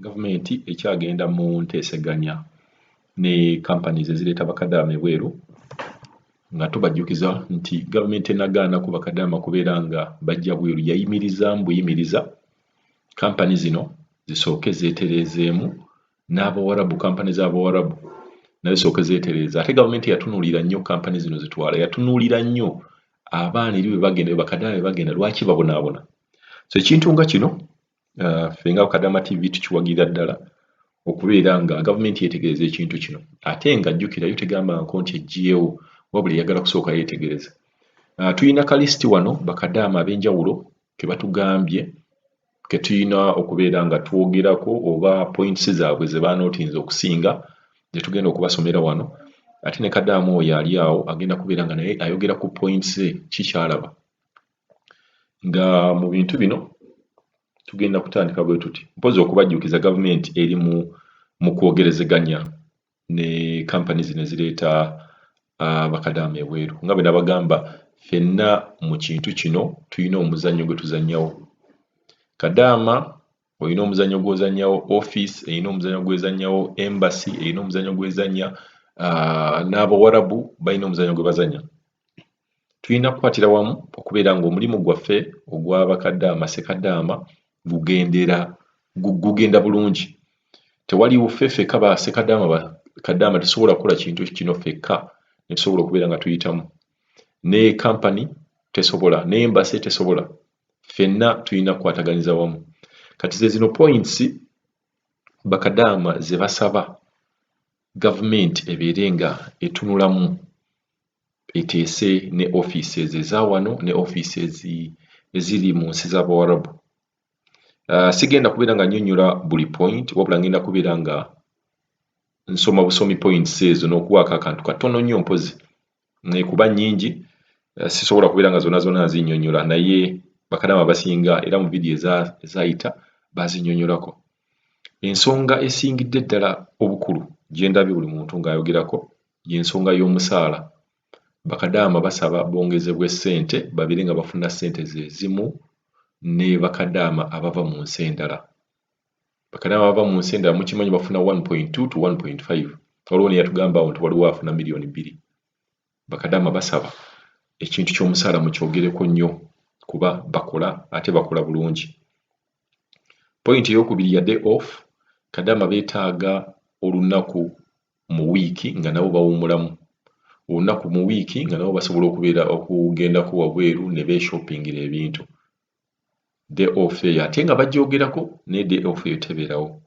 gavumenti ekyagenda mu nteeseganya ne companies ezireeta bakadaama ebweru nga tubajjukiza nti gavumenti enagaana ku bakadaama kubeera nga bajja bweru yayimiriza kampani zino zisooke zeetereezeemu n'Abawarabu, kampani z'Abawarabu nazo zisooke zeetereeze. Ate gavumenti yatunuulira nnyo kampani zino zitwala, yatunuulira nnyo abaana eri bwe bagenda, bakadaama bwe bagenda lwaki babonaabona. So ekintu nga kino ffe nga Kadaama TV tukiwagira ddala okubeera nga gavumenti yeetegereza ekintu kino, ate nga jjukira yo tegamba nti eggyeewo, wabula eyagala kusooka yeetegereza. Tuyina kalisiti wano bakadaama ab'enjawulo ke batugambye ke tuyina okubeera nga twogerako oba points zaabwe ze baanootinze okusinga ze tugenda okubasomera wano, ate ne kadaama oyo ali awo agenda kubeera nga naye ayogera ku points ze kikyalaba. Nga mu bintu bino tugenda kutandika bwe tuti, mpozi okubajjukiza gavumenti eri mu kwogerezeganya ne kampani zino ezireeta bakadaama ebweru. Nga bwe nabagamba, ffenna mu kintu kino tulina omuzannyo gwe tuzannyawo. Kadaama olina omuzannyo gw'ozannyawo, Office erina omuzannyo gw'ezannyawo, Embassy erina omuzannyo gw'ezannya, n'Abawarabu balina omuzannyo gwe bazannya. Tulina kukwatira wamu okubeera ng'omulimu gwaffe ogw'abakadaama ssekadaama gugenda bulungi. Tewaliwo ffeka ba ssekadaama tesobola kukola kintu kino ffekka ne tusobola okubeera nga tuyitamu. Ne kampani tesobola, ne Embassy tesobola. Ffenna tulina kukwataganiza wamu. Kati ze zino points bakadaama ze basaba gavumenti ebeere nga etunulamu, eteese ne offices eza wano ne offices eziri mu nsi z'Abawarabu. Sigenda kubeera nga nnyonnyola buli point, wabula ngenda kubeera nga nsoma busomi points ezo n'okuwaako akantu katono nnyo mpozi kuba nnyingi sisobola kubeera nga zonna nzinnyonnyola, naye bakadaama basinga era mu vidiyo ezayita bazinnyonnyolako. Ensonga esingidde ddala obukulu gye ndabye buli muntu ng'ayogerako y'ensonga y'omusaala. Bakadaama basaba bongezebwe ssente babeere nga bafuna ssente ze zimu ne bakadaama abava mu nsi endala. Bakadaama abava mu nsi endala mukimanyi bafuna 1.2 to 1.5. Waliwo ne yatugamba nti waliwo afuna miliyoni 2. Bakadaama basaba ekintu ky'omusaala mukyogereko nnyo kuba bakola ate bakola bulungi. Point ey'okubiri ya day off. Kadaama beetaaga olunaku mu wiiki nga nabo bawummulamu. Olunaku mu wiiki nga nabo basobola okubeera okugendako wabweru ne beeshoppingira ebintu. Day off eyo ate nga bagyogerako naye day off eyo tebeerawo.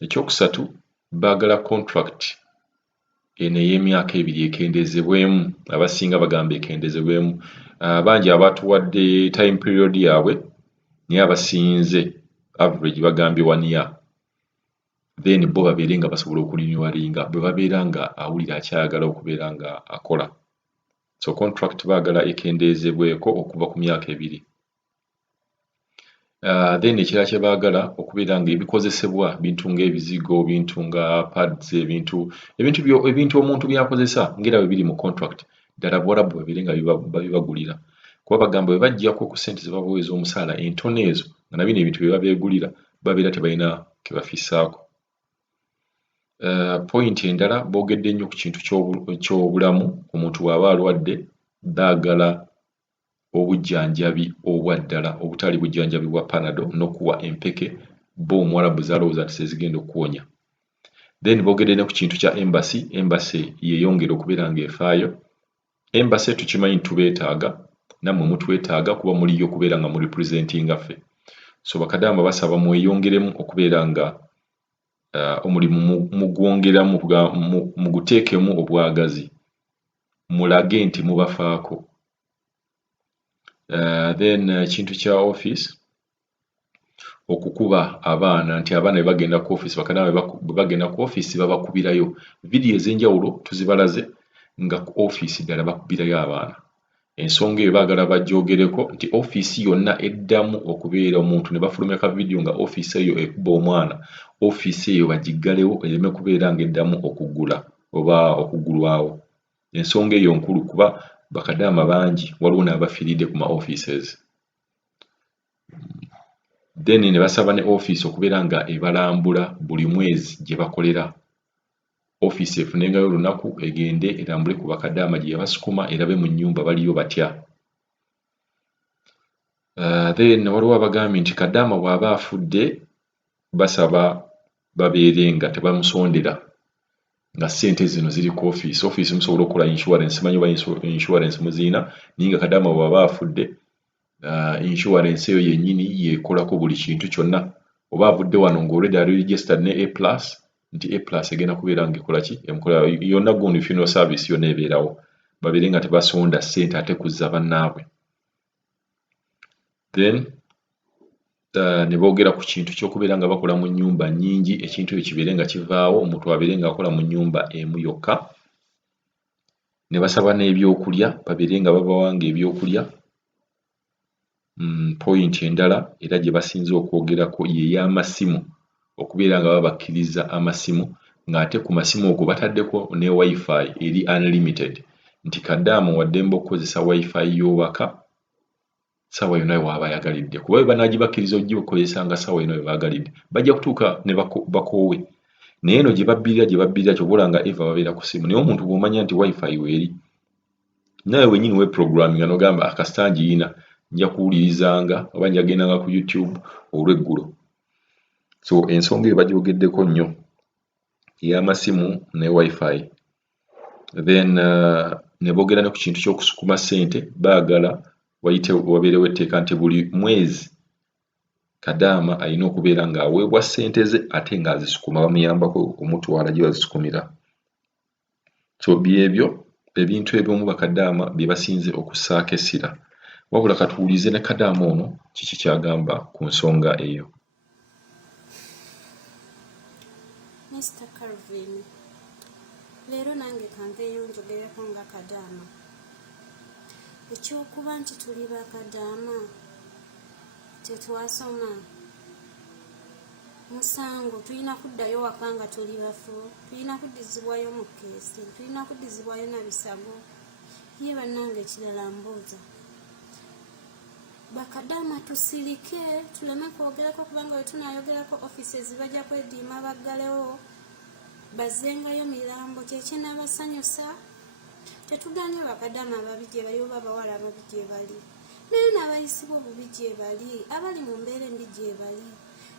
Ekyokusatu, baagala contract eno ey'emyaka 2 ekendezebwemu. Abasinga bagamba ekendezebwemu. Bangi abatuwadde time period yaabwe naye abasinze average bagambye 1 year. Then bo babeere nga basobola okulinywalinga bwe babeera nga awulira akyayagala okubeera nga akola. So contract baagala ekendezebweko okuva ku myaka 2. Then ekirala kye baagala okubeera nga ebikozesebwa bintu ng'ebizigo, bintu nga pads, ebintu omuntu by'akozesa ng'era bwe biri mu contract, ddala Abawarabu babeere nga babibagulira. Kuba bagamba bwe baggyako ku ssente ze babawa ez'omusaala entono ezo nga na bino ebintu bye babeegulira babeera tebalina ke bafissaako. Point endala boogedde nnyo ku kintu ky'obulamu. Omuntu bw'aba alwadde baagala obujjanjabi obwa ddala obutali bujjanjabi bwa Panadol n'okuwa empeke bo Omuwarabu z'alowooza nti zigenda okuwonya. Then boogedde ne ku kintu kya Embassy. Embassy yeeyongera okubeera ng'efaayo. Embassy tukimanyi tubeetaaga, nammwe mutwetaaga kuba muliyo okubeera nga mu representinga ffe. So bakadaama basaba mweyongeremu okubeera nga omulimu mugwongeramu muguteekemu obwagazi, mulage nti mubafaako. Then ekintu kya office, okukuba abaana nti abaana bwe bagenda ku office, bakadaama bwe bagenda ku office babakubirayo. Vidiyo ez'enjawulo tuzibalaze nga ku office ddala bakubirayo abaana. Ensonga eyo baagala bagyogereko nti office yonna eddamu okubeera omuntu ne bafulumya ka vidiyo nga office eyo ekuba omwana, office eyo bagiggalewo ereme kubeera ng'eddamu okuggula oba okuggulwawo. Ensonga eyo nkulu kuba bakadaama bangi waliwo n'abafiiridde ku ma offices. then ne basaba ne office okubeera nga ebalambula buli mwezi gye bakolera. Office efunengayo olunaku egende erambule ku bakadaama gye yabasukuma erabe mu nnyumba baliyo batya. Then waliwo abagambye nti kadaama bw'aba afudde basaba babeere nga tebamusondera nga ssente zino ziri ku office musobola okukola insurance, simanyi oba insurance muziina, naye nga kadaama bw'aba afudde insurance eyo yennyini yeekolako buli kintu kyonna. Oba avudde wano ng'already ali registered ne A+, nti A+ egenda kubeera ng'ekola ki emukola yonna gundi funeral service yonna ebeerawo, babeere nga tebasonda ssente ate kuzza bannaabwe. Then ne boogera ku kintu ky'okubeera nga bakola mu nnyumba nnyingi, ekintu ekyo kibeere nga kivaawo, omuntu abeere nga akola mu nnyumba emu yokka. Ne basaba n'ebyokulya babeere nga babawanga ebyokulya. Point endala era gye basinze okwogerako y'ey'amasimu, okubeera nga babakkiriza amasimu ng'ate ku masimu okwo bataddeko ne wifi eri unlimited, nti kadaama waddembe okukozesa wifi y'owaka ssaawa yonna waaba ayagalidde, kuba bwe banaagibakkiriza ogikozesa nga ssaawa yonna bwe baagalidde bajja kutuuka ne bakoowe. Naye eno gye babbirira ky'obola nga eva babeera ku ssimu, naye omuntu bw'omanya nti wifi weeri nawe wennyini weeprogramminga n'ogamba akasita ngiina nja kuwulirizanga oba nja gendanga ku YouTube olw'eggulo. So ensonga eyo bagyogeddeko nnyo ey'amasimu ne wifi. Then ne boogera ne ku kintu ky'okusukuma ssente, baagala wabeerewo etteeka nti buli mwezi kadaama alina okubeera ng'aweebwa ssente ze ate ng'azisukuma, bamuyambako okumutwala gye bazisukumira. So byebyo ebintu eby'omu bakadaama bye basinze okussaako essira. Wabula katuwulize ne kadaama ono kiki ky'agamba ku nsonga eyo. Mr. Calvin, leero nange kanveeyo njogereko nga kadaama. Ekyokuba nti tuli bakadaama tetwasoma musango, tulina kuddayo waka nga tuli bafu, tulina kuddizibwayo mu keesi, tulina kuddizibwayo na bisago. Ye bannange ekirala mbuuza, bakadaama tusirike tuleme kwogerako, kubanga bwe tunaayogerako offices bajja kwediima baggalewo bazzengayo mirambo, kyekye n'abasanyusa. Tetuganye bakadaama ababi gye bali oba abawala ababi gye bali, naye n'abayisibwa obubi gye bali, abali mu mbeera embi gye bali.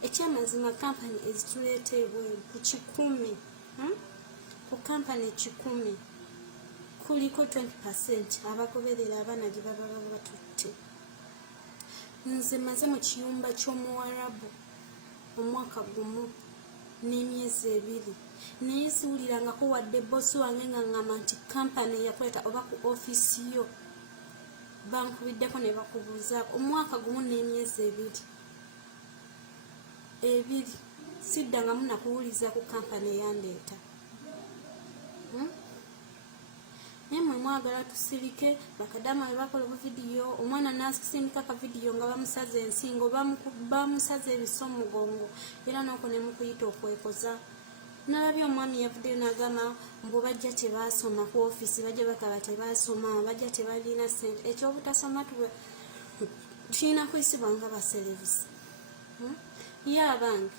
Ekyamazima kampani ezituleeta ebweru ku 100, ku kampani 100 kuliko 20% abagoberera abaana gye baba batutte. Nze maze mu kiyumba ky'omuwarabu omwaka gumu n'emyezi 2, naye siwulirangako wadde bossi wange nga ngamba nti kampani yakweta oba ku ofisi yo bankubiddeko ne bakubuuzaako. Omwaka gumu n'emyezi 2 siddangamu nakuwuliza ku kampani eyandeeta. Naye mwe mwagala tusirike, bakadaama bwe bakola obuvidiyo, omwana n'asindika akavidiyo nga bamusaza ensingo, bamusaza ebiso mugongo, era n'okwo ne mukuyita okwekoza. Nalabye omwami yavuddeyo n'agamba mbu bajja tebaasoma ku ofisi, bajja bakaba tebaasoma, bajja tebalina ssente. Ekyobutasoma tulina kuyisibwa nga baserevisi. Ye abange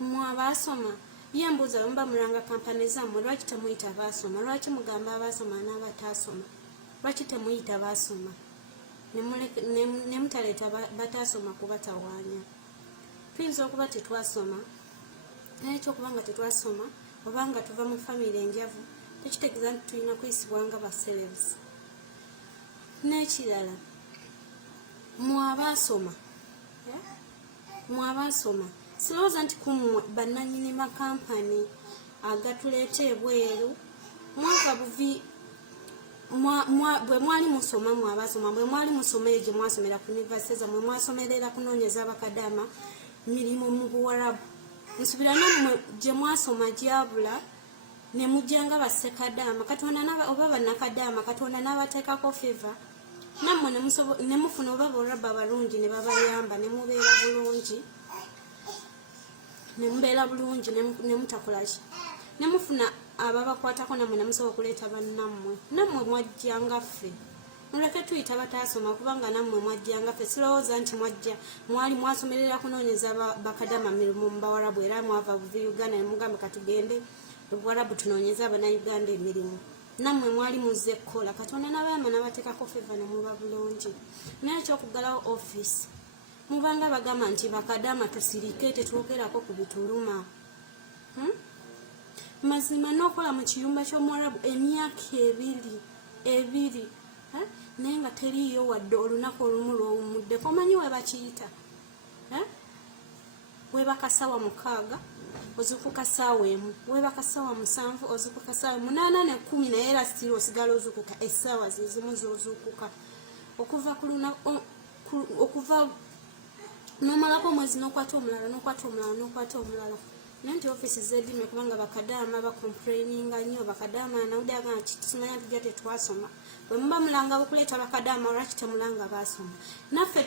mmwe abaasoma, ye mbuuza bwe muba mulanga kampani zammwe, lwaki temuyita baasoma? Lwaki mugamba abaasoma n'abataasoma? Lwaki temuyita baasoma ne mutaleeta bataasoma kubatawaanya? Tuyinza okuba tetwasoma, naye ekyokuba nga tetwasoma oba nga tuva mu famire enjavu tekitegeeza nti tulina kuyisibwa nga baserevisi. N'ekirala, mmwe abaasoma sirowooza nti kummwe bannannyini makampani agatuleeta ebweru mwava buvi bwe mwali musoma, mmwe abaasoma bwe mwali musoma eyo gye mwasomera ku univesite zammwe, mwasomerera kunoonyeza bakadaama mirimu mu Buwarabu. Nsubira nammwe gye mwasoma gyabula ne mujjanga bassekadaama oba bannakadaama Katonda n'abateekako feva, nammwe ne mufuna oba Abawarabu abalungi ne babayamba ne mubeera bulungi ne mutakolaki, ne mufuna ababakwatako, nammwe ne musobola okuleeta bannammwe, nammwe mwajjanga ffe muleke tuyita bataasoma kubanga nammwe mwajjanga ffe sirowooza nti mwajja mwali mwasomerera kunoonyeza bakadama mirimu mu Bawarabu era mwava buvi Uganda ne mugamba katugende Bawarabu tunoonyeza Abannayuganda emirimu nammwe mwali muzze kukola Katonda n'abayamba n'abateekako feva ne muba bulungi naye ekyokuggalawo offisi mubanga bagamba nti bakadama tusirike tetwogerako ku bituluma mazima n'okola mu kiyumba ky'Omuwarabu emyaka ebiri naye nga teriiyo wadde olunaku olumu lw'owumuddeko omanyi we bakiyita weebaka ssaawa 6 ozukuka ssaawa 1 weebaka ssaawa 7 ozukuka ssaawa 8 ne 10 naye era sitiri osigala ozukuka essaawa zezimu zozukuka okuva n'omalako omwezi n'okwata omulala naye nti offisi z'eddiini kubanga bakadama bakomplaininga nnyo bakadama nawudde agamba kitumanya tujja tetwasoma bwe muba mulanga okuleeta bakadama olwaki temulanga baasoma naffe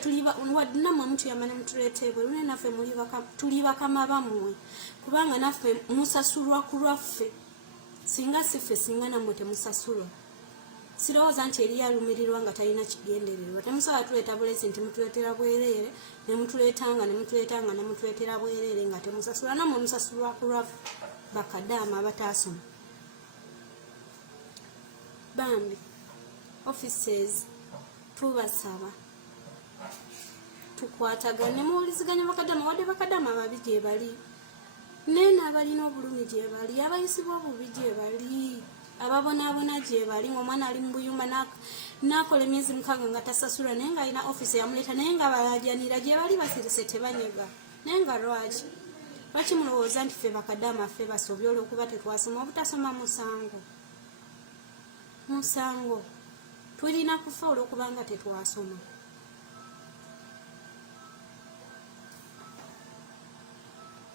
wadde nammwe mutuyamba ne mutuleeta ebweru naye naffe tuli bakama bammwe kubanga naffe musasulwa ku lwaffe singa siffe singa nammwe temusasulwa sirowooza nti eri yalumirirwa nga talina kigendererwa temusaba tuleeta bulesi nti mutuleetera bwereere nemutuleetera bwereere nga temusasula nammwe musasulwa ku lwaffe bakadama abataasoma bambi offices tubasaba tukwatagane muwuliziganya bakadama wadde bakadama ababi gye bali naye n'abalina obulumi gye bali abayisibwa obubi gye bali ababonaabona gye bali ng'omwana ali mu buyumba n'akola emyezi 6 nga tasasula naye nga alina offisi yamuleeta naye nga balajanira gye bali basirise tebanyega naye nga lwaki mulowooza nti ffe bakadama ffe basobye olw'okuba tetwasoma obutasoma musango tulina kufa olw'okuba nga tetwasoma